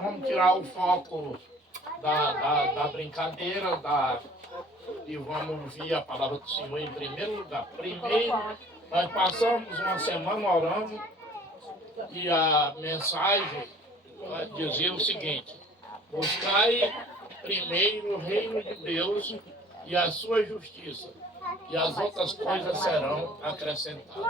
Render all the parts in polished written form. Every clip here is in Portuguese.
Nós vamos tirar o foco da brincadeira e vamos ouvir a palavra do Senhor em primeiro lugar. Primeiro, nós passamos uma semana orando e a mensagem dizia o seguinte: buscai primeiro o reino de Deus e a sua justiça, e as outras coisas serão acrescentadas.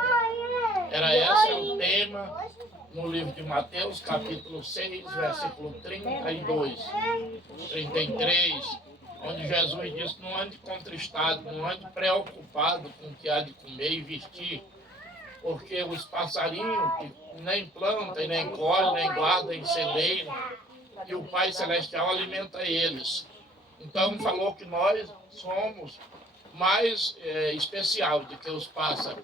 Era esse o tema no livro de Mateus, capítulo 6, versículo 32, 33, onde Jesus disse: não ande contristado, não ande preocupado com o que há de comer e vestir, porque os passarinhos que nem plantam, nem colhem, nem guardam em celeiro, e o Pai Celestial alimenta eles. Então falou que nós somos mais especial do que os pássaros.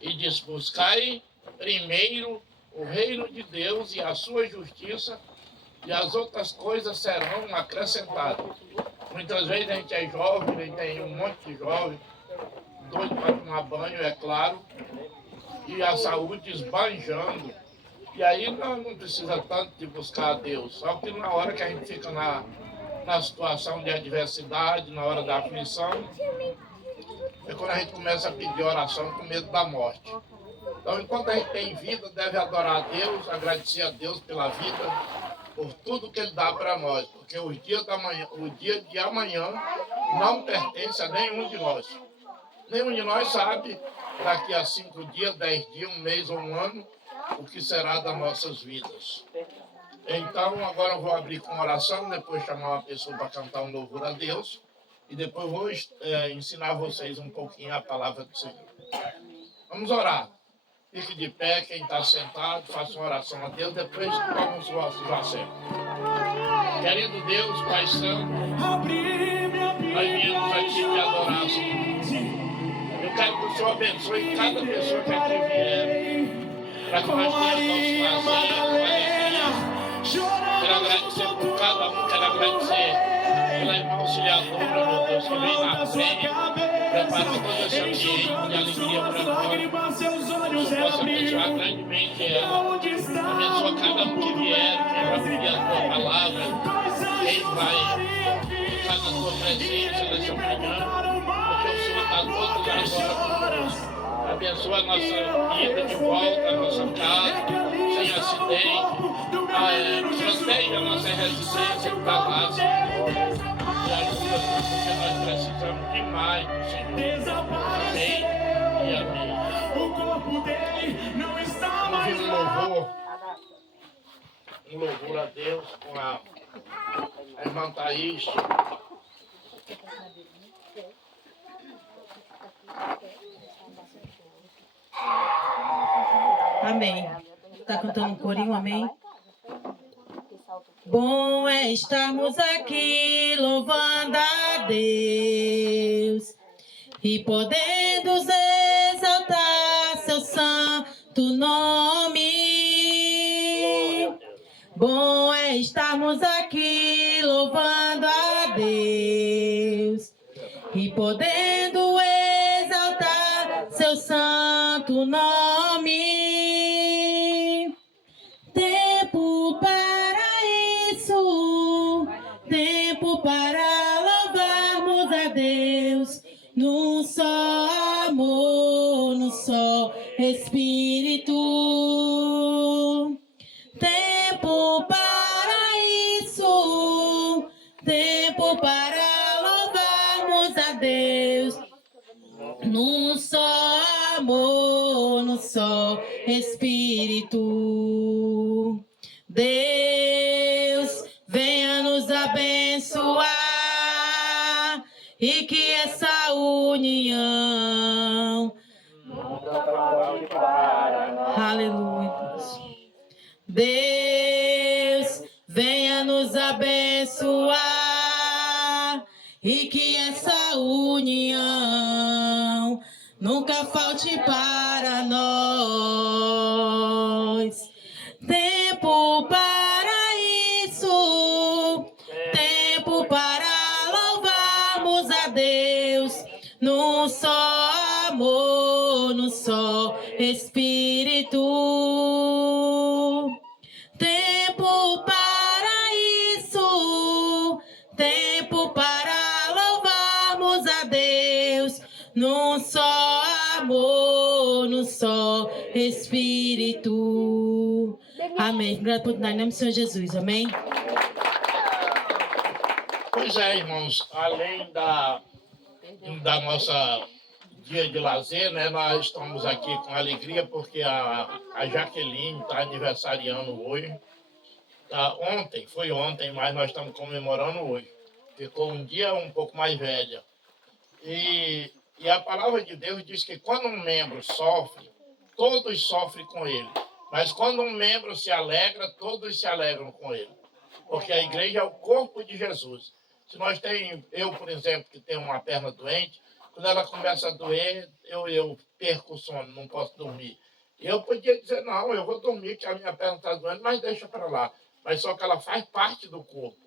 E diz: buscai primeiro o reino de Deus e a sua justiça, e as outras coisas serão acrescentadas. Muitas vezes a gente é jovem, a gente tem um monte de jovem, doido para tomar banho, é claro, e a saúde esbanjando. E aí não precisa tanto de buscar a Deus. Só que na hora que a gente fica na situação de adversidade, na hora da aflição, é quando a gente começa a pedir oração com medo da morte. Então, enquanto a gente tem vida, deve adorar a Deus, agradecer a Deus pela vida, por tudo que Ele dá para nós. Porque o dia de amanhã não pertence a nenhum de nós. Nenhum de nós sabe, daqui a 5 dias, 10 dias, 1 mês ou 1 ano, o que será das nossas vidas. Então, agora eu vou abrir com oração, depois chamar uma pessoa para cantar um louvor a Deus, e depois vou ensinar vocês um pouquinho a palavra do Senhor. Vamos orar. Fique de pé, quem está sentado, faça uma oração a Deus, depois toma os vossos assentos. Querido Deus, Pai Santo, nós viemos aqui te adorar, Senhor. Eu quero que o Senhor abençoe cada pessoa que aqui vier, para que nós tenhamos prazer, quero agradecer por cada um, quero agradecer pela irmã auxiliadora, meu Deus, que vem na frente, prepara todo esse ambiente de alegria para nós. Que eu possa abençoar grandemente ela. Abençoa cada um que vier, quem vai ouvir a tua palavra, quem vai ficar na tua presença nessa manhã, porque o Senhor está todos agora conosco. Abençoa a nossa ida de volta, a nossa casa, sem acidente. Proteja a nossa residência que está lá, Senhor. E ajuda-nos, porque nós precisamos demais do Senhor. Amém e amém. O corpo dele não está mais um louvor a Deus com a irmã Thaís. Amém. Está cantando um corinho, amém? Bom é estarmos aqui louvando a Deus e podendo exaltar seu santo nome. Bom é estarmos aqui louvando a Deus e podendo exaltar seu santo nome. Tempo para isso, tempo para louvarmos a Deus num só amor, num só Espírito. Tempo para isso, tempo para louvarmos a Deus num só amor, num só Espírito. Deus, venha nos abençoar e que essa união aleluia. Deus, venha nos abençoar e que essa união nunca falte para nós. Tempo para isso, tempo para louvarmos a Deus num só amor, num só Espírito. Tempo para só amor, num só Espírito. Amém. Obrigado por dar em nome do Senhor Jesus. Amém. Pois é, irmãos, além da nossa dia de lazer, né, nós estamos aqui com alegria porque a Jaqueline está aniversariando hoje. Foi ontem, mas nós estamos comemorando hoje. Ficou um dia um pouco mais velha. E a palavra de Deus diz que quando um membro sofre, todos sofrem com ele. Mas quando um membro se alegra, todos se alegram com ele. Porque a igreja é o corpo de Jesus. Se nós eu, por exemplo, que tenho uma perna doente, quando ela começa a doer, eu perco o sono, não posso dormir. E eu podia dizer, não, eu vou dormir, que a minha perna está doendo, mas deixa para lá. Mas só que ela faz parte do corpo.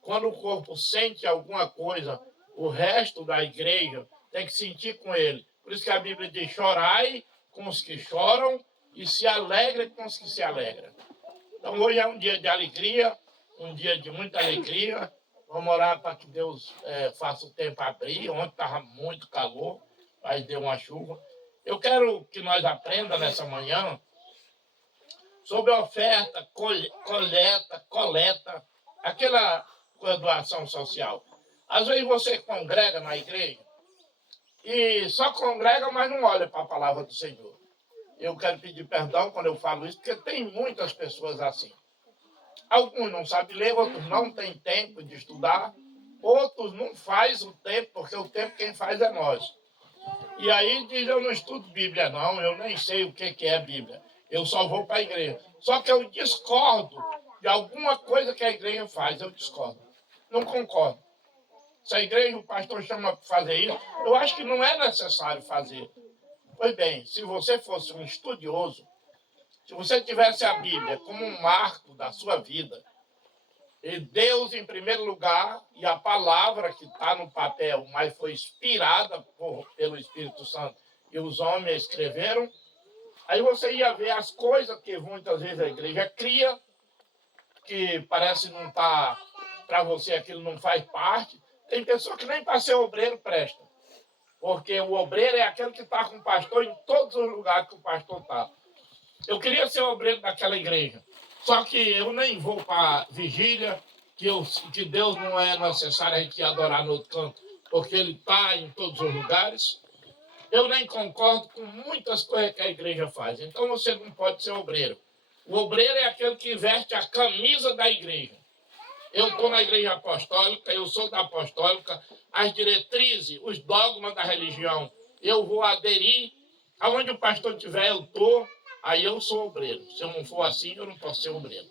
Quando o corpo sente alguma coisa, o resto da igreja tem que sentir com ele. Por isso que a Bíblia diz, chorai com os que choram e se alegre com os que se alegram. Então hoje é um dia de alegria, um dia de muita alegria. Vamos orar para que Deus faça o tempo abrir. Ontem estava muito calor, mas deu uma chuva. Eu quero que nós aprendamos nessa manhã sobre oferta, coleta, aquela doação social. Às vezes você congrega na igreja e só congrega, mas não olha para a palavra do Senhor. Eu quero pedir perdão quando eu falo isso, porque tem muitas pessoas assim. Alguns não sabem ler, outros não têm tempo de estudar, outros não fazem o tempo, porque o tempo quem faz é nós. E aí diz, eu não estudo Bíblia não, eu nem sei o que é Bíblia. Eu só vou para a igreja. Só que eu discordo de alguma coisa que a igreja faz, eu discordo. Não concordo. Se a igreja, o pastor chama para fazer isso, eu acho que não é necessário fazer. Pois bem, se você fosse um estudioso, se você tivesse a Bíblia como um marco da sua vida, e Deus em primeiro lugar, e a palavra que está no papel, mas foi inspirada pelo Espírito Santo, e os homens escreveram, aí você ia ver as coisas que muitas vezes a igreja cria, que parece não estar, para você aquilo não faz parte. Tem pessoa que nem para ser obreiro presta. Porque o obreiro é aquele que está com o pastor em todos os lugares que o pastor está. Eu queria ser obreiro daquela igreja. Só que eu nem vou para vigília, que Deus não é necessário a gente adorar no outro canto, porque Ele está em todos os lugares. Eu nem concordo com muitas coisas que a igreja faz. Então você não pode ser obreiro. O obreiro é aquele que veste a camisa da igreja. Eu estou na igreja apostólica, eu sou da apostólica, as diretrizes, os dogmas da religião, eu vou aderir. Aonde o pastor estiver, eu estou, aí eu sou obreiro. Se eu não for assim, eu não posso ser obreiro.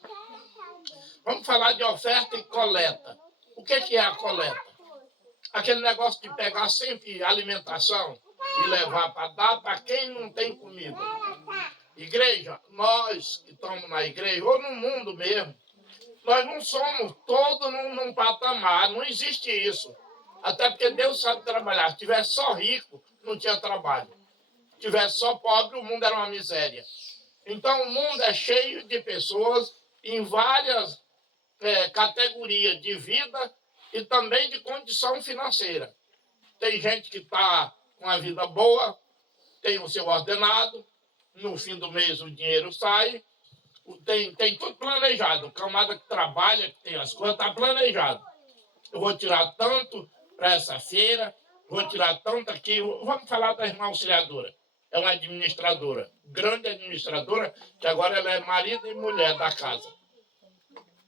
Vamos falar de oferta e coleta. O que é a coleta? Aquele negócio de pegar sempre alimentação e levar para dar para quem não tem comida. Igreja, nós que estamos na igreja, ou no mundo mesmo, nós não somos todos num patamar, não existe isso. Até porque Deus sabe trabalhar. Se tivesse só rico, não tinha trabalho. Se tivesse só pobre, o mundo era uma miséria. Então o mundo é cheio de pessoas em várias categorias de vida e também de condição financeira. Tem gente que está com a vida boa, tem o seu ordenado, no fim do mês o dinheiro sai, tem tudo planejado. O camada que trabalha, que tem as coisas, está planejado. Eu vou tirar tanto para essa feira, vou tirar tanto aqui. Vamos falar da irmã auxiliadora. É uma administradora, grande administradora, que agora ela é marido e mulher da casa.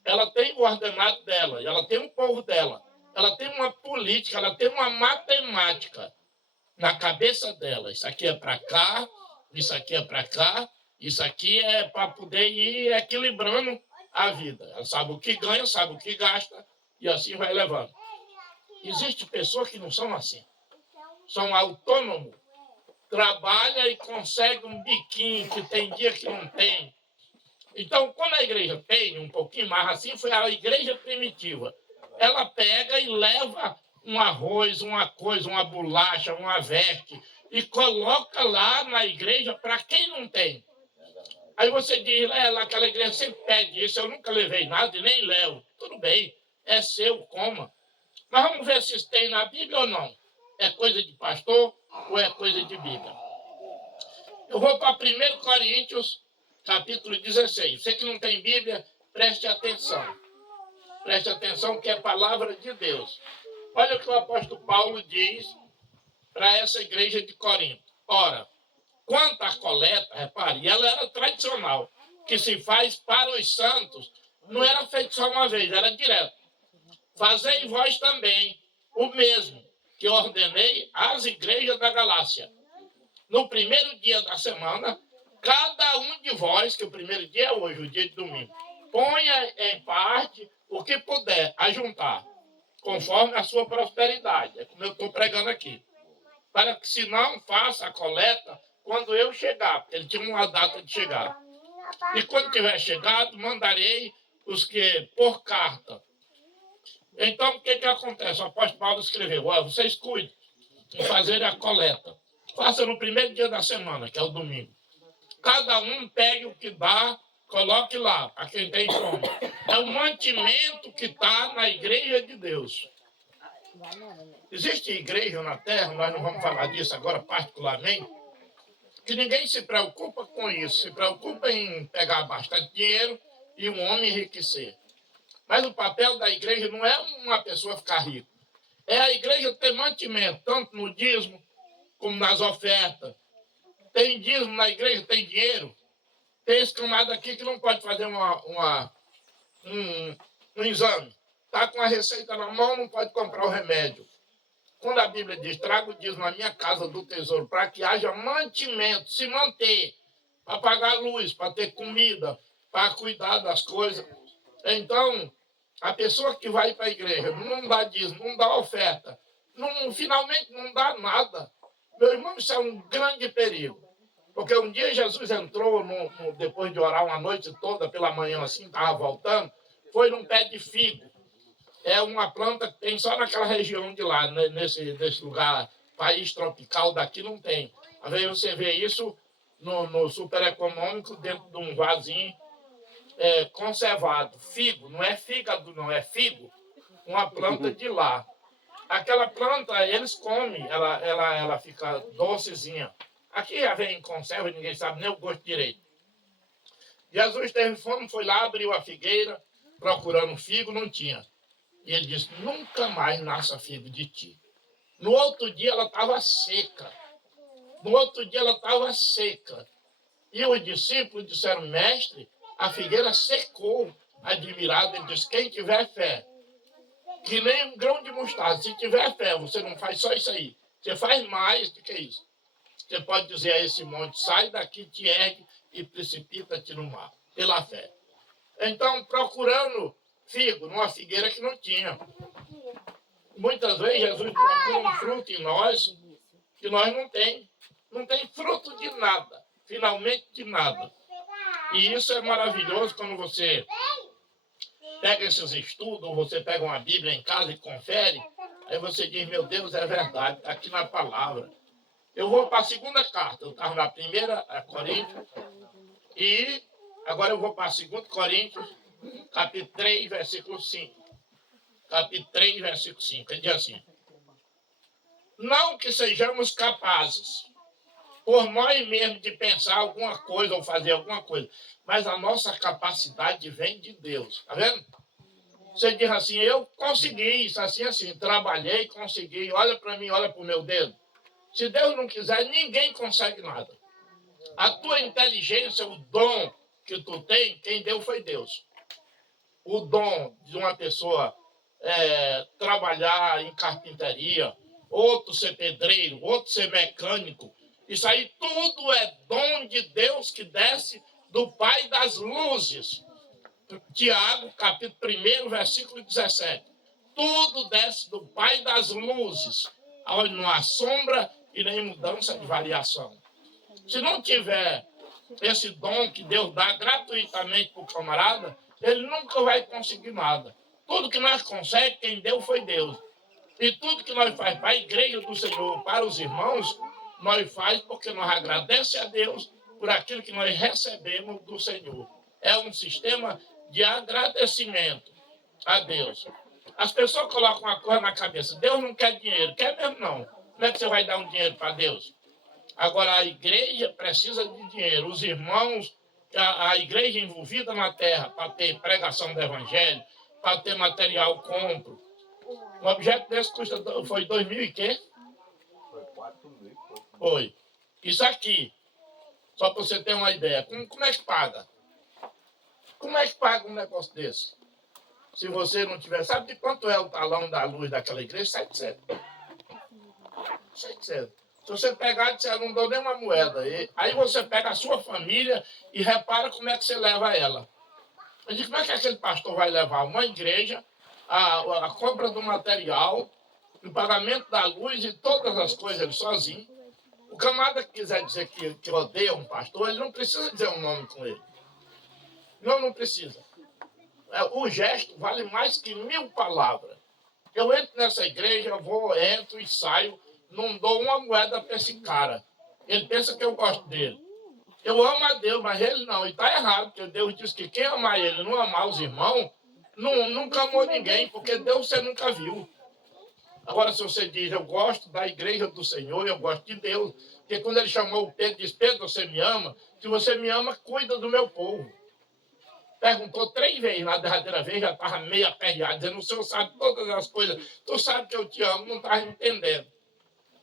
Ela tem o ordenado dela, ela tem o povo dela, ela tem uma política, ela tem uma matemática na cabeça dela. Isso aqui é para cá, isso aqui é para cá, isso aqui é para poder ir equilibrando a vida. Ela sabe o que ganha, sabe o que gasta, e assim vai levando. Existem pessoas que não são assim. São autônomos. Trabalha e consegue um biquinho, que tem dia que não tem. Então, quando a igreja tem um pouquinho mais assim, foi a igreja primitiva. Ela pega e leva um arroz, uma coisa, uma bolacha, uma veste, e coloca lá na igreja para quem não tem. Aí você diz, lá aquela igreja sempre pede isso, eu nunca levei nada e nem levo. Tudo bem, é seu, coma. Mas vamos ver se tem na Bíblia ou não. é coisa de pastor ou é coisa de Bíblia? Eu vou para 1 Coríntios, capítulo 16. Você que não tem Bíblia, preste atenção. Preste atenção que é a palavra de Deus. Olha o que o apóstolo Paulo diz para essa igreja de Corinto. Ora, quanto à coleta, repare, ela era tradicional, que se faz para os santos, não era feito só uma vez, era direto. Fazei vós também o mesmo que ordenei às igrejas da Galácia. No primeiro dia da semana, cada um de vós, que o primeiro dia é hoje, o dia de domingo, ponha em parte o que puder ajuntar, conforme a sua prosperidade. É como eu estou pregando aqui. Para que se não faça a coleta quando eu chegar, porque ele tinha uma data de chegar. E quando tiver chegado, mandarei os que por carta. Então, o que acontece? O apóstolo Paulo escreveu, vocês cuidem em fazer a coleta. Faça no primeiro dia da semana, que é o domingo. Cada um pegue o que dá, coloque lá, para quem tem fome. É o mantimento que está na igreja de Deus. Existe igreja na terra, nós não vamos falar disso agora particularmente, que ninguém se preocupa com isso, se preocupa em pegar bastante dinheiro e um homem enriquecer. Mas o papel da igreja não é uma pessoa ficar rica, é a igreja ter mantimento, tanto no dízimo como nas ofertas. Tem dízimo na igreja, tem dinheiro. Tem esse camarada aqui que não pode fazer um exame. Está com a receita na mão, não pode comprar o remédio. Quando a Bíblia diz, traga o dízimo na minha casa do tesouro, para que haja mantimento, se manter, para pagar luz, para ter comida, para cuidar das coisas. Então, a pessoa que vai para a igreja não dá dízimo, não dá oferta, finalmente não dá nada. Meu irmão, isso é um grande perigo. Porque um dia Jesus entrou, depois de orar uma noite toda, pela manhã assim, estava voltando, foi num pé de figo. É uma planta que tem só naquela região de lá, nesse lugar, país tropical, daqui não tem. Às vezes você vê isso no super econômico, dentro de um vasinho conservado. Figo, não é fígado, não, é figo. Uma planta de lá. Aquela planta, eles comem, ela fica docezinha. Aqui já vem em conserva, ninguém sabe nem o gosto direito. Jesus teve fome, foi lá, abriu a figueira, procurando figo, não tinha. E ele disse, nunca mais nasça figo de ti. No outro dia ela estava seca. E os discípulos disseram, mestre, a figueira secou. Admirado, ele disse, quem tiver fé, que nem um grão de mostarda, se tiver fé, você não faz só isso aí. Você faz mais do que isso. Você pode dizer a esse monte, sai daqui, te ergue e precipita-te no mar, pela fé. Então, procurando figo numa figueira que não tinha. Muitas vezes Jesus procura um fruto em nós que nós não tem. Não tem fruto de nada, finalmente de nada. E isso é maravilhoso quando você pega esses estudos, ou você pega uma Bíblia em casa e confere, aí você diz, meu Deus, é verdade, está aqui na palavra. Eu vou para a segunda carta, eu estava na primeira, a Coríntios, e agora eu vou para a 2 Coríntios, capítulo 3, versículo 5. Capítulo 3, versículo 5, ele diz assim, não que sejamos capazes, por nós mesmos, de pensar alguma coisa ou fazer alguma coisa, mas a nossa capacidade vem de Deus, está vendo? Você diz assim, eu consegui isso, assim, trabalhei, consegui, olha para mim, olha para o meu dedo. Se Deus não quiser, ninguém consegue nada. A tua inteligência, o dom que tu tem, quem deu foi Deus. O dom de uma pessoa trabalhar em carpintaria, outro ser pedreiro, outro ser mecânico, isso aí tudo é dom de Deus que desce do Pai das luzes. Tiago, capítulo 1, versículo 17. Tudo desce do Pai das luzes, onde não há sombra e nem mudança de variação. Se não tiver esse dom que Deus dá gratuitamente para o camarada, ele nunca vai conseguir nada. Tudo que nós conseguimos, quem deu foi Deus. E tudo que nós fazemos para a igreja do Senhor, para os irmãos, nós fazemos porque nós agradecemos a Deus por aquilo que nós recebemos do Senhor. É um sistema de agradecimento a Deus. As pessoas colocam uma coisa na cabeça, Deus não quer dinheiro, quer mesmo não. Como é que você vai dar um dinheiro para Deus? Agora, a igreja precisa de dinheiro. Os irmãos, a igreja envolvida na terra, para ter pregação do evangelho, para ter material compro. Um objeto desse foi 2.000 e quê? Foi 4.000. Foi. Isso aqui, só para você ter uma ideia. Como é que paga? Como é que paga um negócio desse? Se você não tiver... Sabe de quanto é o talão da luz daquela igreja? 700. 700. Se você pegar e disser, não dou nem uma moeda. Aí você pega a sua família e repara como é que você leva ela. Eu digo, como é que aquele pastor vai levar uma igreja, a compra do material, o pagamento da luz e todas as coisas ele sozinho? O camarada que quiser dizer que odeia um pastor, ele não precisa dizer um nome com ele. Não precisa. O gesto vale mais que 1000 palavras. Eu entro nessa igreja, entro e saio, não dou uma moeda para esse cara. Ele pensa que eu gosto dele. Eu amo a Deus, mas ele não. E está errado, porque Deus diz que quem amar ele não amar os irmãos, nunca amou ninguém, porque Deus você nunca viu. Agora, se você diz, eu gosto da igreja do Senhor, eu gosto de Deus, porque quando ele chamou o Pedro, diz, Pedro, você me ama? Se você me ama, cuida do meu povo. Perguntou 3 vezes, na derradeira vez já estava meio aperreado, dizendo, o Senhor sabe todas as coisas, tu sabe que eu te amo, não estava entendendo.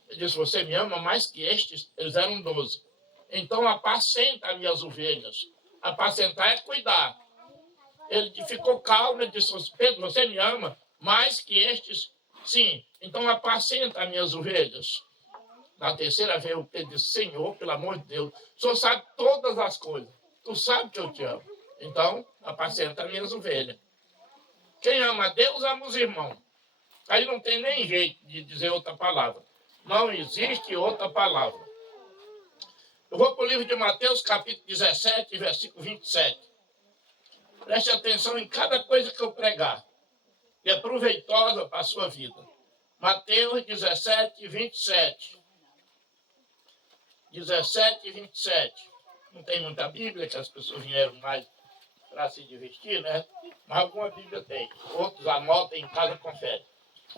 Ele disse, você me ama mais que estes? Eles eram 12. Então apacenta as minhas ovelhas. Apacentar é cuidar. Ele ficou calmo, ele disse, Pedro, você me ama mais que estes? Sim, então apacenta as minhas ovelhas. Na terceira vez, o Pedro disse, Senhor, pelo amor de Deus, o Senhor sabe todas as coisas. Tu sabe que eu te amo. Então, apacenta as minhas ovelhas. Quem ama a Deus, ama os irmãos. Aí não tem nem jeito de dizer outra palavra. Não existe outra palavra. Eu vou para o livro de Mateus, capítulo 17, versículo 27. Preste atenção em cada coisa que eu pregar, que é proveitosa para a sua vida. Mateus 17, 27. 17 e 27. Não tem muita Bíblia, que as pessoas vieram mais para se divertir, né? Mas alguma Bíblia tem. Outros anotam em casa, confere.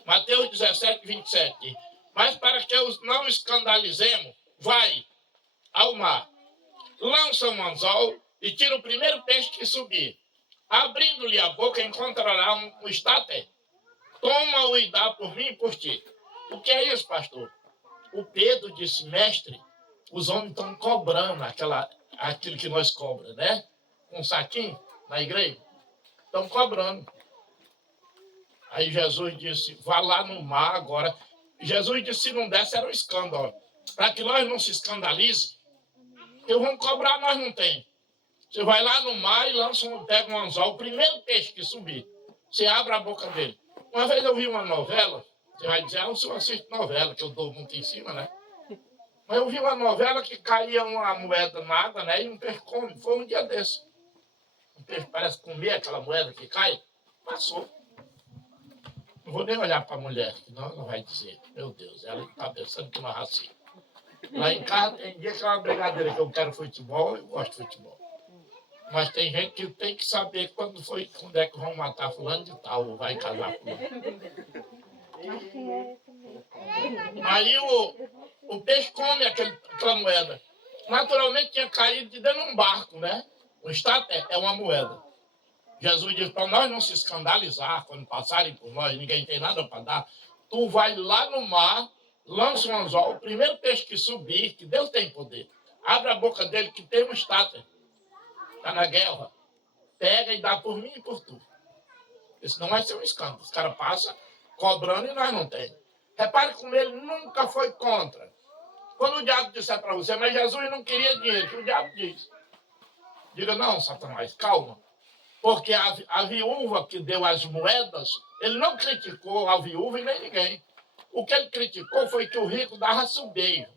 Mateus 17, 27. Mas para que os não escandalizemos, vai ao mar, lança um anzol e tira o primeiro peixe que subir. Abrindo-lhe a boca, encontrará um estáter. Toma-o e dá por mim e por ti. O que é isso, pastor? O Pedro disse, mestre, os homens estão cobrando aquilo que nós cobramos, né? Um saquinho na igreja. Estão cobrando. Aí Jesus disse, vá lá no mar agora. Jesus disse, se não desse, era um escândalo. Para que nós não se escandalize, eu vou cobrar, nós não tem. Você vai lá no mar e pega um anzol, o primeiro peixe que subir. Você abre a boca dele. Uma vez eu vi uma novela, você vai dizer, o senhor assiste novela, que eu dou muito em cima, né? Mas eu vi uma novela que caía uma moeda na água, né? E um peixe come. Foi um dia desse. Um peixe parece comer aquela moeda que cai. Passou. Não vou nem olhar para a mulher, senão ela vai dizer, meu Deus, ela está pensando que não é racismo. Lá em casa tem dia que é uma brigadeira que eu quero futebol, eu gosto de futebol. Mas tem gente que tem que saber quando é que vão matar fulano de tal, ou vai casar fulano. Aí o peixe come aquela moeda. Naturalmente tinha caído de dentro de um barco, né? O estáter é uma moeda. Jesus diz para nós não se escandalizar quando passarem por nós, ninguém tem nada para dar. Tu vai lá no mar, lança um anzol, o primeiro peixe que subir, que Deus tem poder, abre a boca dele que tem um estáter. Está na guerra. Pega e dá por mim e por tu. Isso não vai ser um escândalo. Os caras passam cobrando e nós não temos. Repare como ele nunca foi contra. Quando o diabo disser para você, mas Jesus não queria dinheiro, que o diabo diz. Diga, não, Satanás, calma. Porque a viúva que deu as moedas, ele não criticou a viúva e nem ninguém. O que ele criticou foi que o rico dava subeiro.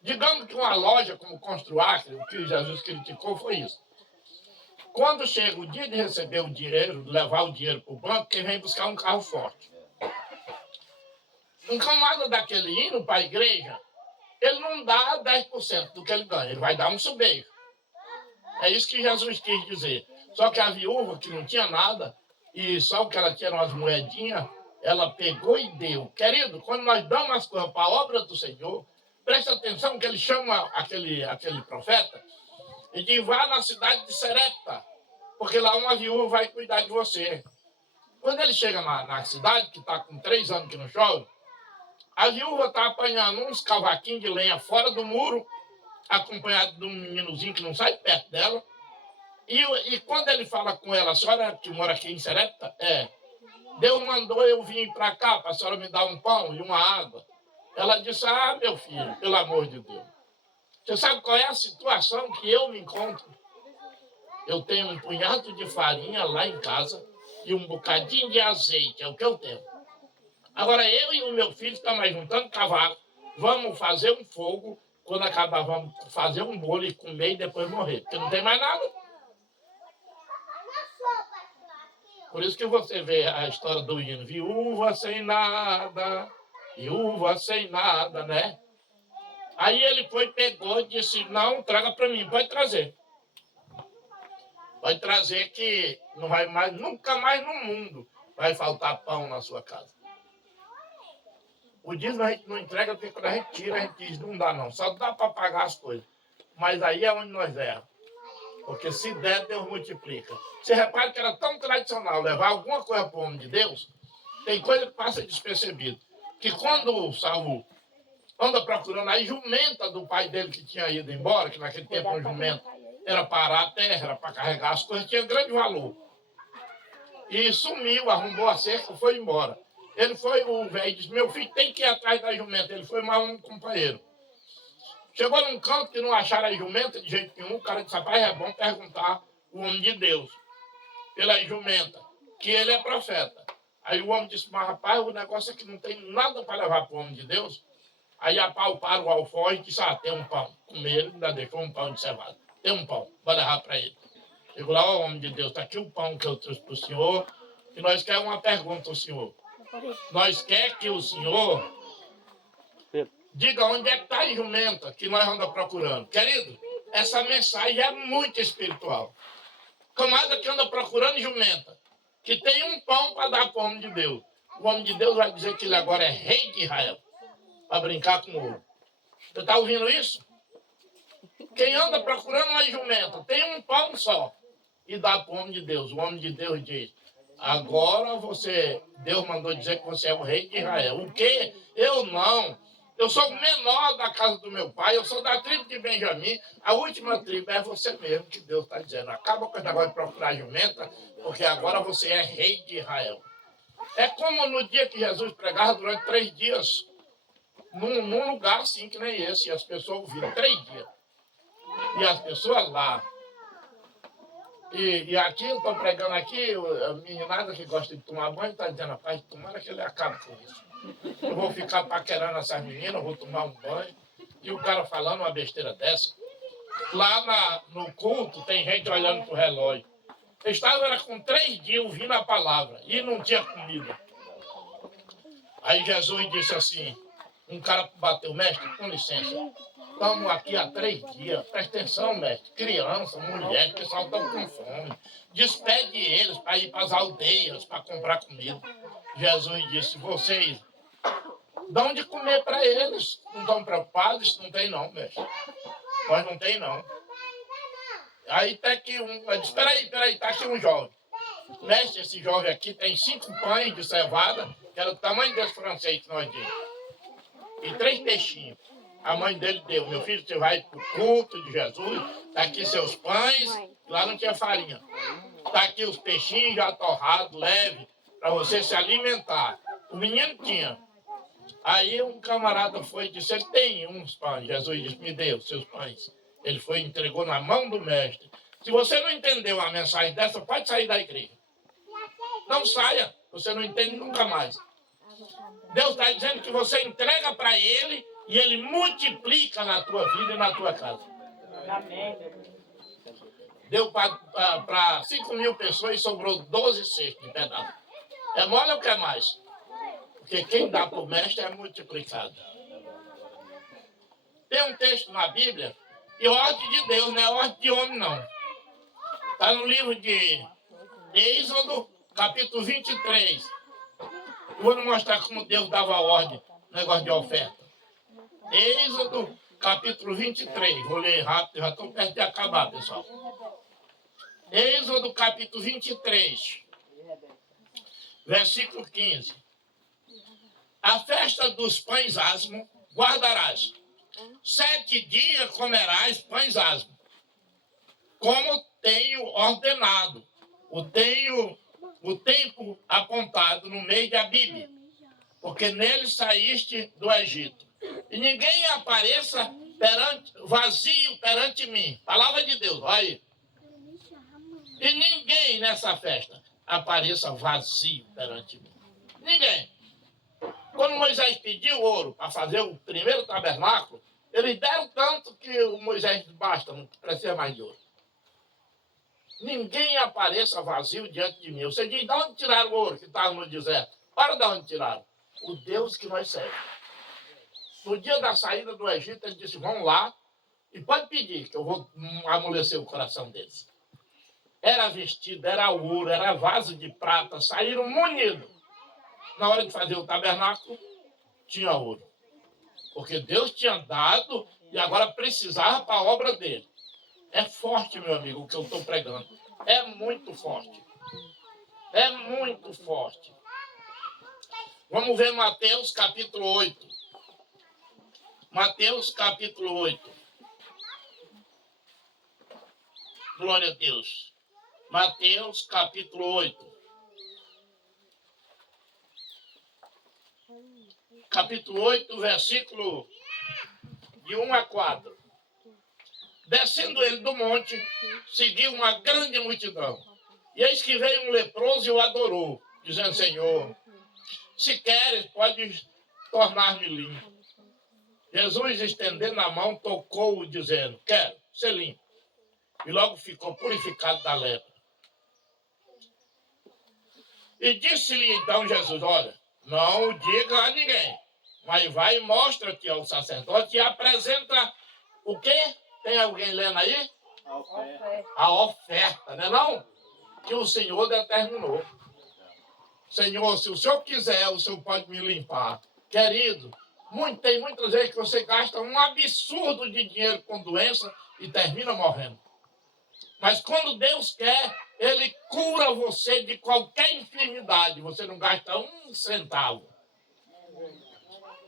Digamos que uma loja como Construacre, o que Jesus criticou foi isso. Quando chega o dia de receber o dinheiro, levar o dinheiro para o banco, quem vem buscar um carro forte. Um camarada daquele indo para a igreja, ele não dá 10% do que ele ganha, ele vai dar um subeiro. É isso que Jesus quis dizer. Só que a viúva, que não tinha nada, e só o que ela tinha eram as moedinhas, ela pegou e deu. Querido, quando nós damos as coisas para a obra do Senhor, preste atenção que ele chama aquele profeta e diz, vá na cidade de Serepta, porque lá uma viúva vai cuidar de você. Quando ele chega na cidade, que está com 3 anos que não chove, a viúva está apanhando uns cavaquinhos de lenha fora do muro, acompanhado de um meninozinho que não sai perto dela. E quando ele fala com ela, a senhora que mora aqui em Serepta, Deus mandou eu vir para cá, para a senhora me dar um pão e uma água. Ela disse, meu filho, pelo amor de Deus. Você sabe qual é a situação que eu me encontro? Eu tenho um punhado de farinha lá em casa e um bocadinho de azeite, é o que eu tenho. Agora eu e o meu filho estamos juntando cavaco, vamos fazer um fogo, quando acabar vamos fazer um bolo e comer e depois morrer, porque não tem mais nada. Por isso que você vê a história do hino, viúva sem nada, né? Aí ele pegou e disse, não, traga para mim, pode trazer. Pode trazer que não vai mais, nunca mais no mundo vai faltar pão na sua casa. O dízimo a gente não entrega porque quando a gente tira, a gente diz, não dá não, só dá para pagar as coisas. Mas aí é onde nós erramos. Porque se der, Deus multiplica. Você repara que era tão tradicional levar alguma coisa para o homem de Deus, tem coisa que passa despercebido. Que quando o Saul anda procurando a jumenta do pai dele que tinha ido embora, que naquele tempo um jumento era parar a terra, era para carregar as coisas, tinha grande valor. E sumiu, arrombou a cerca e foi embora. Ele foi, o velho disse, meu filho tem que ir atrás da jumenta. Ele foi mais um companheiro. Chegou num canto que não acharam a jumenta de jeito nenhum, o cara disse, rapaz, é bom perguntar o homem de Deus pela jumenta, que ele é profeta. Aí o homem disse, mas rapaz, o negócio é que não tem nada para levar para o homem de Deus. Aí apalparam o alforje e disse, tem um pão. Comeram, ainda deixou um pão de cevada. Tem um pão, vai levar para ele. Chegou lá, homem de Deus, está aqui o pão que eu trouxe para o senhor, e nós queremos uma pergunta ao senhor. Nós queremos que o senhor diga onde é que está a jumenta que nós andamos procurando. Querido, essa mensagem é muito espiritual. Camarada que anda procurando jumenta, que tem um pão para dar para o homem de Deus. O homem de Deus vai dizer que ele agora é rei de Israel, para brincar com ouro. Você está ouvindo isso? Quem anda procurando uma jumenta, tem um pão só, e dá para o homem de Deus. O homem de Deus diz, agora Deus mandou dizer que você é o rei de Israel. O quê? Eu não. Eu sou o menor da casa do meu pai, eu sou da tribo de Benjamim. A última tribo é você mesmo, que Deus está dizendo. Acaba com esse negócio de procurar jumenta, porque agora você é rei de Israel. É como no dia que Jesus pregava durante 3 dias, num lugar assim que nem esse, e as pessoas ouviram 3 dias. E as pessoas lá. E aqui, eu estou pregando aqui, a meninada que gosta de tomar banho está dizendo, rapaz, tomara que ele acabe com isso. Eu vou ficar paquerando essas meninas, vou tomar um banho. E o cara falando uma besteira dessa. Lá no culto, tem gente olhando para o relógio. Eu estava com 3 dias ouvindo a palavra e não tinha comida. Aí Jesus disse assim, um cara bateu, mestre, com licença. Estamos aqui há 3 dias. Presta atenção, mestre. Criança, mulher, o pessoal estão com fome. Despede eles para ir para as aldeias, para comprar comida. Jesus disse, vocês dão de comer para eles. Não estão preocupados? Isso não tem não, mestre. Nós não tem não. Aí até que disse, peraí, está aqui um jovem. Mestre, esse jovem aqui tem 5 pães de cevada, que era o tamanho desse francês que nós demos. E 3 peixinhos. A mãe dele deu, meu filho, você vai para o culto de Jesus, está aqui seus pães, lá não tinha farinha. Está aqui os peixinhos já torrados, leve, para você se alimentar. O menino tinha. Aí um camarada foi e disse, ele tem uns pães. Jesus disse, me dê os seus pães. Ele foi e entregou na mão do mestre. Se você não entendeu uma mensagem dessa, pode sair da igreja. Não saia, você não entende nunca mais. Deus está dizendo que você entrega para ele e ele multiplica na tua vida e na tua casa. Amém. Deu para 5.000 pessoas e sobrou 12 cestos de pedaço. É mole ou quer mais? Porque quem dá para o mestre é multiplicado. Tem um texto na Bíblia, e ordem de Deus, não é ordem de homem, não. Está no livro de Êxodo, capítulo 23. Eu vou lhe mostrar como Deus dava ordem no negócio de oferta. Êxodo, capítulo 23. Vou ler rápido, já estou perto de acabar, pessoal. Êxodo, capítulo 23, versículo 15. A festa dos pães asmos guardarás. 7 dias comerás pães asmos, como tenho ordenado. O tempo apontado no mês de Abib, porque nele saíste do Egito. E ninguém apareça vazio perante mim. Palavra de Deus, olha aí. E ninguém nessa festa apareça vazio perante mim. Ninguém. Quando Moisés pediu ouro para fazer o primeiro tabernáculo, eles deram tanto que o Moisés disse, basta, não precisa mais de ouro. Ninguém apareça vazio diante de mim. Você diz, de onde tiraram o ouro que estava no deserto? Para de onde tiraram. O Deus que nós servemos. No dia da saída do Egito, ele disse, vão lá e pode pedir, que eu vou amolecer o coração deles. Era vestido, era ouro, era vaso de prata, saíram munidos. Na hora de fazer o tabernáculo, tinha ouro. Porque Deus tinha dado e agora precisava para a obra dele. É forte, meu amigo, o que eu estou pregando. É muito forte. É muito forte. Vamos ver Mateus capítulo 8. Mateus capítulo 8. Glória a Deus. Mateus capítulo 8. Capítulo 8, versículo de 1 a 4. Descendo ele do monte, seguiu uma grande multidão. E eis que veio um leproso e o adorou, dizendo, Senhor, se queres, pode tornar-me limpo. Jesus, estendendo a mão, tocou-o, dizendo, quero ser limpo. E logo ficou purificado da lepra. E disse-lhe então Jesus, olha, não o diga a ninguém, mas vai e mostra-te ao sacerdote e apresenta o quê? Tem alguém lendo aí? A oferta. A oferta, não é não? Que o Senhor determinou. Senhor, se o Senhor quiser, o Senhor pode me limpar. Querido, tem muitas vezes que você gasta um absurdo de dinheiro com doença e termina morrendo. Mas quando Deus quer, Ele cura você de qualquer enfermidade. Você não gasta um centavo.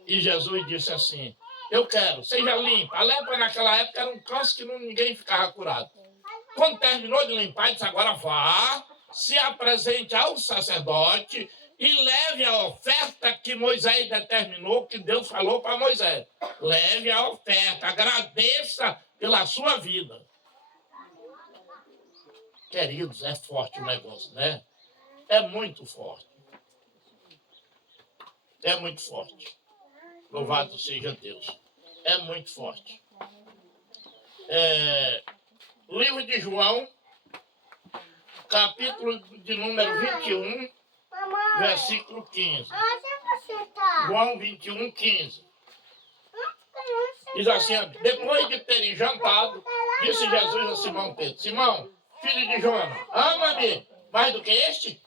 E Jesus disse assim, eu quero, seja limpo. A lepra naquela época era um câncer que ninguém ficava curado. Quando terminou de limpar, ele disse, agora vá, se apresente ao sacerdote e leve a oferta que Moisés determinou, que Deus falou para Moisés. Leve a oferta, agradeça pela sua vida. Queridos, é forte o negócio, né? É muito forte. É muito forte. Louvado seja Deus. É muito forte. Livro de João, capítulo de número 21, versículo 15. João 21, 15. Diz assim, depois de terem jantado, disse Jesus a Simão Pedro, Simão, filho de Joana, ama-me mais do que este?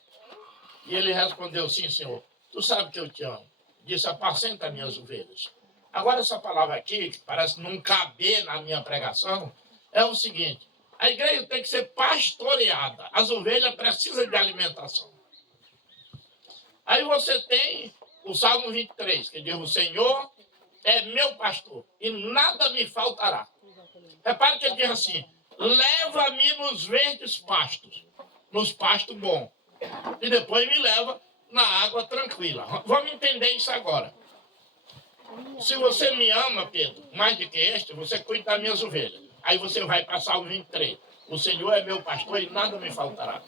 E ele respondeu, sim, Senhor, tu sabes que eu te amo. Disse, apacenta minhas ovelhas. Agora essa palavra aqui, que parece não caber na minha pregação, é o seguinte, a igreja tem que ser pastoreada. As ovelhas precisam de alimentação. Aí você tem o Salmo 23, que diz, o Senhor é meu pastor e nada me faltará. Repare que ele diz assim, leva-me nos verdes pastos, nos pastos bons, e depois me leva na água tranquila. Vamos entender isso agora. Se você me ama, Pedro, mais do que este, você cuida das minhas ovelhas. Aí você vai para Salmo 23. O Senhor é meu pastor e nada me faltará.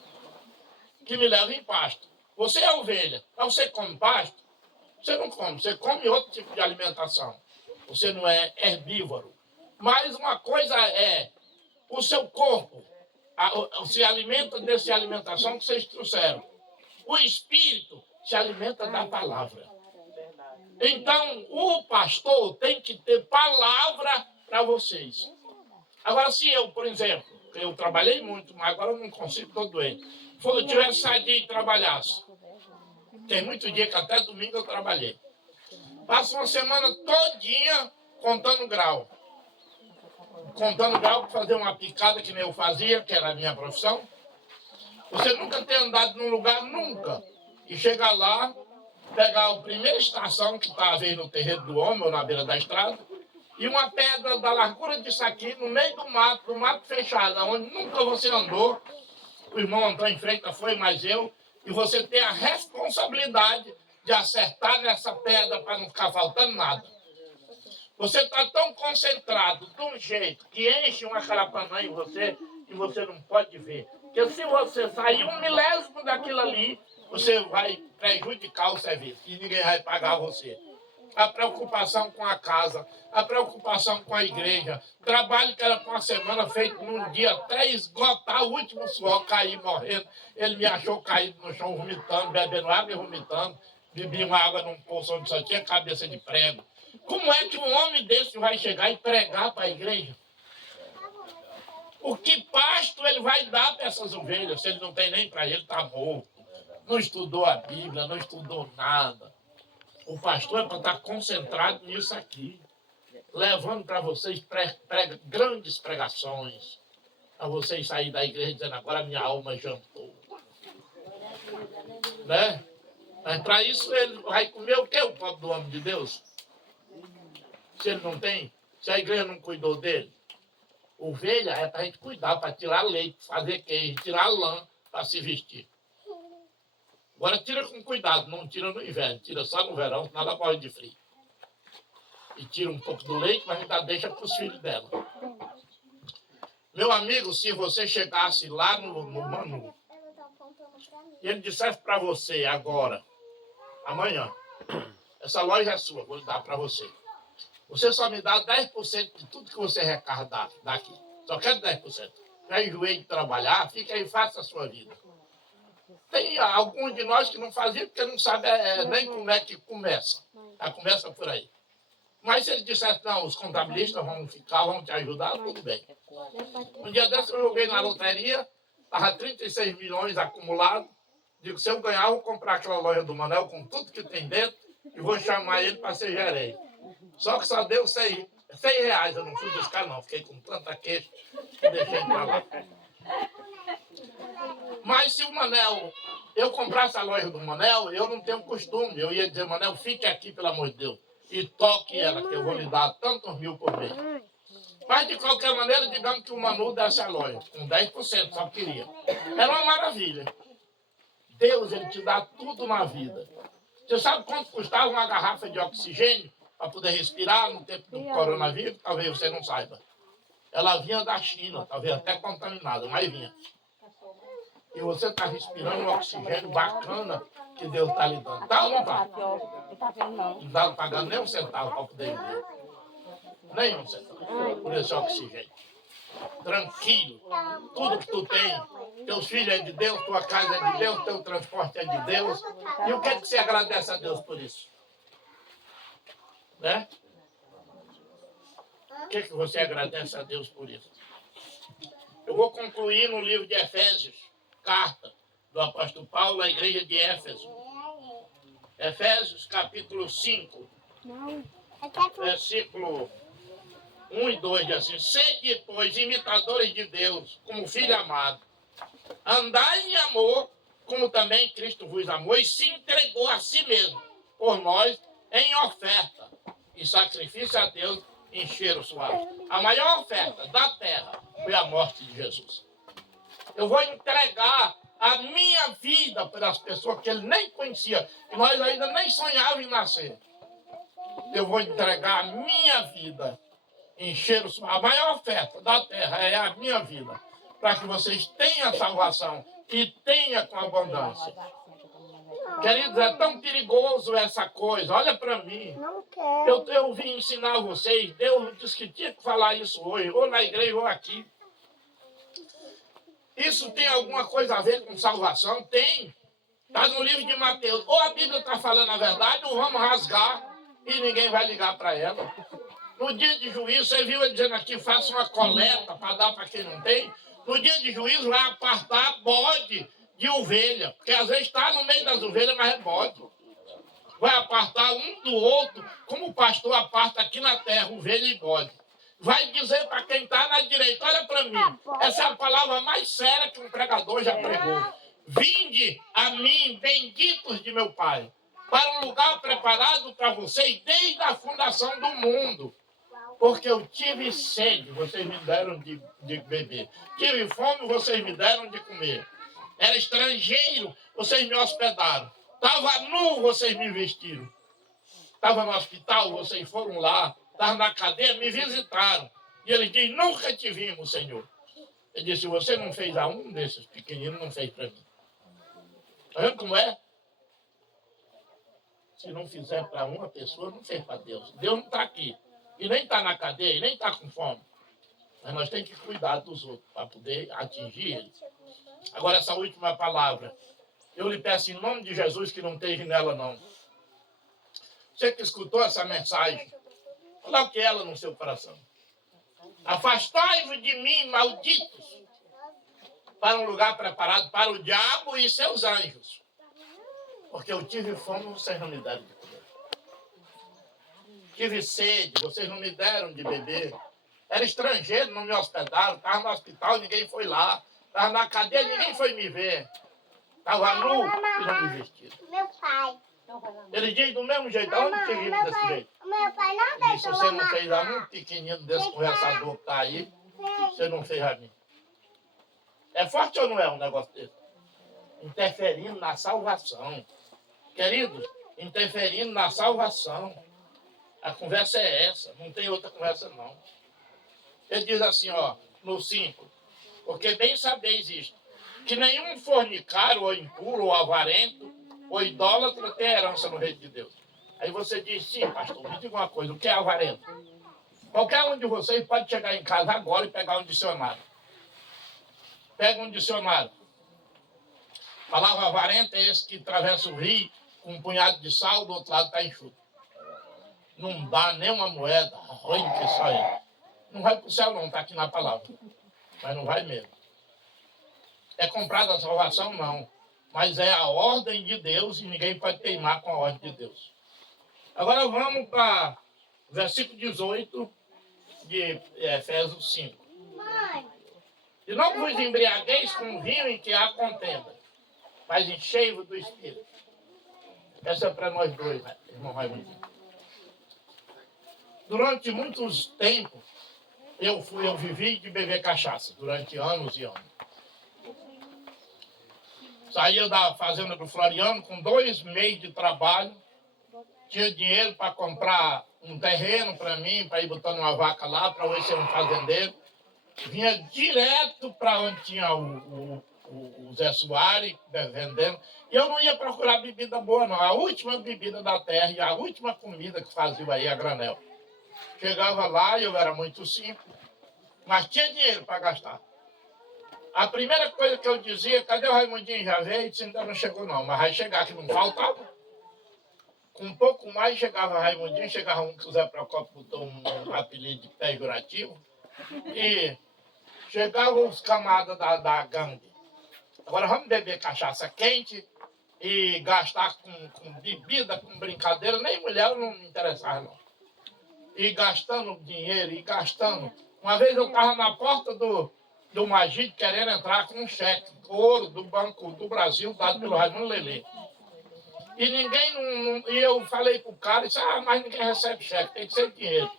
Que me leva em pasto. Você é ovelha, mas você come pasto? Você não come, você come outro tipo de alimentação. Você não é herbívoro. Mas uma coisa é, o seu corpo se alimenta dessa alimentação que vocês trouxeram. O espírito se alimenta da palavra. Então, o pastor tem que ter palavra para vocês. Agora, se eu, por exemplo, eu trabalhei muito, mas agora eu não consigo, estou doente. Se eu tivesse saído e trabalhasse, Tem muito dia que até domingo eu trabalhei. Passo uma semana todinha contando grau. Contando grau para fazer uma picada que nem eu fazia, que era a minha profissão. Você nunca tem andado num lugar, nunca. E chegar lá, pegar a primeira estação que está às vezes no terreiro do homem ou na beira da estrada, e uma pedra da largura disso aqui, no meio do mato fechado, onde nunca você andou, o irmão Antônio Freitas foi, mas eu, e você tem a responsabilidade de acertar nessa pedra para não ficar faltando nada. Você está tão concentrado de um jeito que enche uma carapanã em você e você não pode ver. Porque se você sair um milésimo daquilo ali, você vai prejudicar o serviço e ninguém vai pagar você. A preocupação com a casa, a preocupação com a igreja, trabalho que era para uma semana feito num dia até esgotar o último suor, cair morrendo. Ele me achou caído no chão, vomitando, bebendo água e vomitando. Bebi uma água num poço onde só tinha cabeça de prego. Como é que um homem desse vai chegar e pregar para a igreja? O que pasto ele vai dar para essas ovelhas, se ele não tem nem para ele, está morto. Não estudou a Bíblia, não estudou nada. O pastor é para estar concentrado nisso aqui, levando para vocês grandes pregações, para vocês saírem da igreja dizendo, agora minha alma jantou. Né? Mas para isso ele vai comer o que, o pobre do homem de Deus? Se ele não tem, se a igreja não cuidou dele. Ovelha é para a gente cuidar, para tirar leite, fazer queijo, tirar lã para se vestir. Agora tira com cuidado, não tira no inverno, tira só no verão, senão ela morre de frio. E tira um pouco do leite, mas ainda deixa para os filhos dela. Meu amigo, se você chegasse lá no Manu, e ele dissesse para você agora, amanhã, essa loja é sua, vou dar para você. Você só me dá 10% de tudo que você arrecadar daqui. Só quero 10%. Já enjoei de trabalhar, fica aí e faça a sua vida. Tem alguns de nós que não faziam porque não sabem nem como é que começa. Já começa por aí. Mas se ele dissesse, não, os contabilistas vão ficar, vão te ajudar, tudo bem. Um dia desse eu joguei na loteria, estava 36 milhões acumulados. Digo, se eu ganhar, eu vou comprar aquela loja do Manel com tudo que tem dentro e vou chamar ele para ser gerente. Só que só deu 100 reais, eu não fui buscar não, fiquei com tanta queixa que deixei para lá. Mas se o Manel, eu comprasse a loja do Manel, eu não tenho costume, eu ia dizer, Manel, fique aqui, pelo amor de Deus, e toque ela, que eu vou lhe dar tantos mil por mês. Mas de qualquer maneira, digamos que o Manu desse a loja, com 10%, só queria. Era uma maravilha. Deus, ele te dá tudo na vida. Você sabe quanto custava uma garrafa de oxigênio para poder respirar no tempo do coronavírus? Talvez você não saiba. Ela vinha da China, talvez até contaminada, mas vinha. E você está respirando um oxigênio bacana que Deus está lhe dando. Tá ou não tá? Não está pagando nem um centavo para poder viver. Nem um centavo por esse oxigênio. Tranquilo. Tudo que tu tem, teus filhos é de Deus, tua casa é de Deus, teu transporte é de Deus. E o que é que você agradece a Deus por isso? Né? O que é que você agradece a Deus por isso? Eu vou concluir no livro de Efésios, carta do apóstolo Paulo à igreja de Éfeso. Efésios capítulo 5, versículo 1 e 2, diz assim, sede, pois, imitadores de Deus, como filho amado. Andai em amor, como também Cristo vos amou e se entregou a si mesmo, por nós, em oferta e sacrifício a Deus em cheiro suave. A maior oferta da terra foi a morte de Jesus. Eu vou entregar a minha vida para as pessoas que ele nem conhecia, que nós ainda nem sonhávamos em nascer. Eu vou entregar a minha vida em cheiro suave. A maior oferta da terra é a minha vida, para que vocês tenham salvação e tenham com abundância. Queridos, é tão perigoso essa coisa. Olha para mim. Eu vim ensinar vocês. Deus disse que tinha que falar isso hoje, ou na igreja ou aqui. Isso tem alguma coisa a ver com salvação? Tem. Está no livro de Mateus. Ou a Bíblia está falando a verdade, ou vamos rasgar e ninguém vai ligar para ela. No dia de juízo, você viu ele dizendo aqui, faça uma coleta para dar para quem não tem. No dia de juízo vai apartar bode de ovelha, porque às vezes está no meio das ovelhas, mas é bode. Vai apartar um do outro, como o pastor aparta aqui na terra, ovelha e bode. Vai dizer para quem está na direita, olha para mim, essa é a palavra mais séria que um pregador já pregou. Vinde a mim, benditos de meu Pai, para um lugar preparado para vocês desde a fundação do mundo. Porque eu tive sede, vocês me deram de beber. Tive fome, vocês me deram de comer. Era estrangeiro, vocês me hospedaram. Estava nu, vocês me vestiram. Estava no hospital, vocês foram lá. Estava na cadeia, me visitaram. E ele diz, nunca te vimos, Senhor. Ele disse, você não fez a um desses pequeninos, não fez para mim. Está vendo como é? Se não fizer para uma pessoa, não fez para Deus. Deus não está aqui. E nem está na cadeia, e nem está com fome. Mas nós temos que cuidar dos outros para poder atingir eles. Agora, essa última palavra. Eu lhe peço em nome de Jesus que não esteja nela, não. Você que escutou essa mensagem, coloque ela no seu coração. Afastai-vos de mim, malditos, para um lugar preparado para o diabo e seus anjos. Porque eu tive fome, vocês não me deram de comer. Tive sede, vocês não me deram de beber. Era estrangeiro, não me hospedaram. Estava no hospital, ninguém foi lá. Estava na cadeia, ninguém foi me ver. Estava nu e não me vestiram. Meu pai. Ele diz do mesmo jeito, aonde te vimos desse jeito? Meu pai não Disse, deixou você não fez a um pequenino desse conversador que está aí, você não fez a mim. É forte ou não é um negócio desse? Interferindo na salvação. Queridos, interferindo na salvação. A conversa é essa, não tem outra conversa não. Ele diz assim, ó, no 5, porque bem sabeis isto, que nenhum fornicário, ou impuro, ou avarento, ou idólatra tem herança no reino de Deus. Aí você diz, sim, pastor, me diga uma coisa, o que é avarento? Qualquer um de vocês pode chegar em casa agora e pegar um dicionário. Pega um dicionário. A palavra avarento é esse que atravessa o rio com um punhado de sal, do outro lado está enxuto. Não dá nem uma moeda, olha que só é. Não vai para o céu não, está aqui na palavra. Mas não vai mesmo. É comprada a salvação? Não. Mas é a ordem de Deus e ninguém pode teimar com a ordem de Deus. Agora vamos para o versículo 18 de Efésios 5. E não vos embriagueis com vinho em que há contenda, mas enchei-vos do Espírito. Essa é para nós dois, né, irmão Raimundinho. Durante muitos tempos, eu vivi de beber cachaça, durante anos e anos. Saía da fazenda do Floriano com 2 meses de trabalho, tinha dinheiro para comprar um terreno para mim, para ir botando uma vaca lá, para eu ser um fazendeiro. Vinha direto para onde tinha o Zé Soares vendendo. E eu não ia procurar bebida boa, não. A última bebida da terra e a última comida que fazia aí a granel. Chegava lá, eu era muito simples, mas tinha dinheiro para gastar. A primeira coisa que eu dizia, cadê o Raimundinho? Já veio? Ele disse, ainda não chegou não, mas vai chegar, que não faltava. Com um pouco mais chegava Raimundinho, chegava um que o Zé Procópio botou um apelido de pejorativo, e chegavam os camaradas da gangue. Agora vamos beber cachaça quente e gastar com bebida, com brincadeira, nem mulher não me interessava não. E gastando dinheiro, e gastando. Uma vez eu estava na porta do Magide querendo entrar com um cheque, ouro do Banco do Brasil, dado pelo Raimundo Lelê. E ninguém, e eu falei pro cara, disse, mas ninguém recebe cheque, tem que ser dinheiro.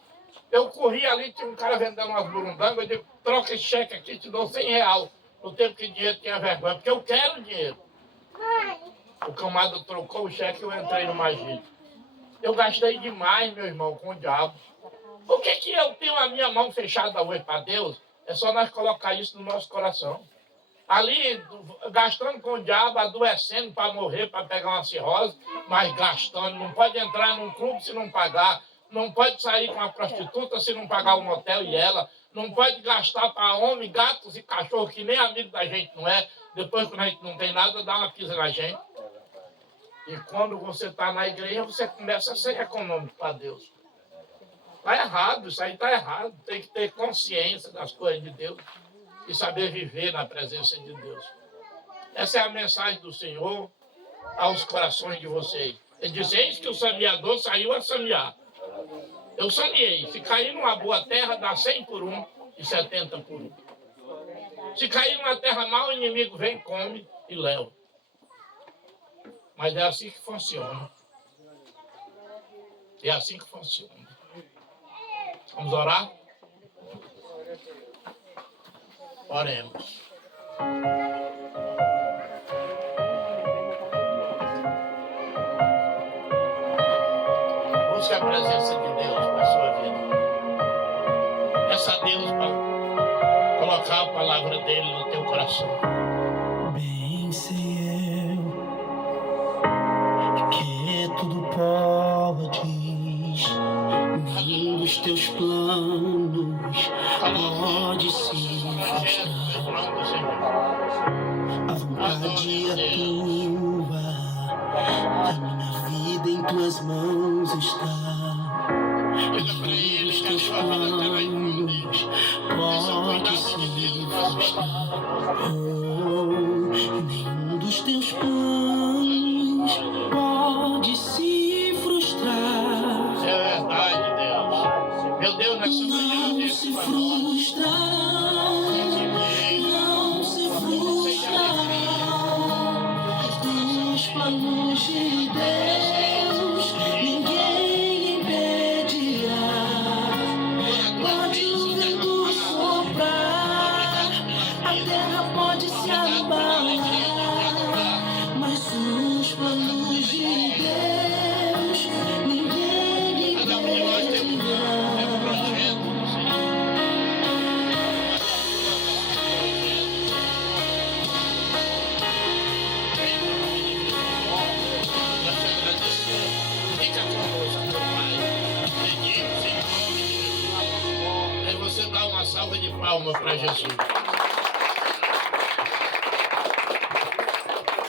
Eu corri ali, tinha um cara vendendo umas burundangas, eu digo, troca esse cheque aqui, te dou R$100, no tempo que dinheiro tinha vergonha, porque eu quero dinheiro. O camarada trocou o cheque e eu entrei no Magide. Eu gastei demais, meu irmão, com o diabo. Por que eu tenho a minha mão fechada hoje para Deus? É só nós colocar isso no nosso coração. Ali, gastando com o diabo, adoecendo para morrer, para pegar uma cirrose, mas gastando. Não pode entrar num clube se não pagar. Não pode sair com uma prostituta se não pagar o motel e ela. Não pode gastar para homem, gatos e cachorros, que nem amigo da gente não é. Depois, quando a gente não tem nada, dá uma pisa na gente. E quando você está na igreja, você começa a ser econômico para Deus. Está errado, isso aí está errado. Tem que ter consciência das coisas de Deus e saber viver na presença de Deus. Essa é a mensagem do Senhor aos corações de vocês. Ele disse, eis que o semeador saiu a semear. Eu semeei. Se cair numa boa terra, dá 100 por 1 e 70 por 1. Se cair numa terra mal, o inimigo vem, come e leva. Mas é assim que funciona. É assim que funciona. Vamos orar? Oremos. Busque a presença de Deus na sua vida. Peça a Deus para colocar a palavra dele no teu coração. Bem sei eu que tudo podes, nem dos teus planos pode se frustrar. A vontade é tua, a minha vida em tuas mãos está. Nem dos teus planos pode se frustrar. Nenhum dos teus planos pode se frustrar. Isso é verdade, Deus. Meu Deus, nessa manhã, Não Deus, se para nós. frustrará, não se frustrará. Dos planos de Deus, ninguém impedirá. Pode o vento soprar, a terra pode se abalar, mas os planos de Deus, ninguém Cada um de nós tem um impedirá. projeto, Senhor. Nós te agradecemos. Fica conosco, meu Pai. Pedimos em nome de Jesus. Aí você dá uma salva de palmas para Jesus.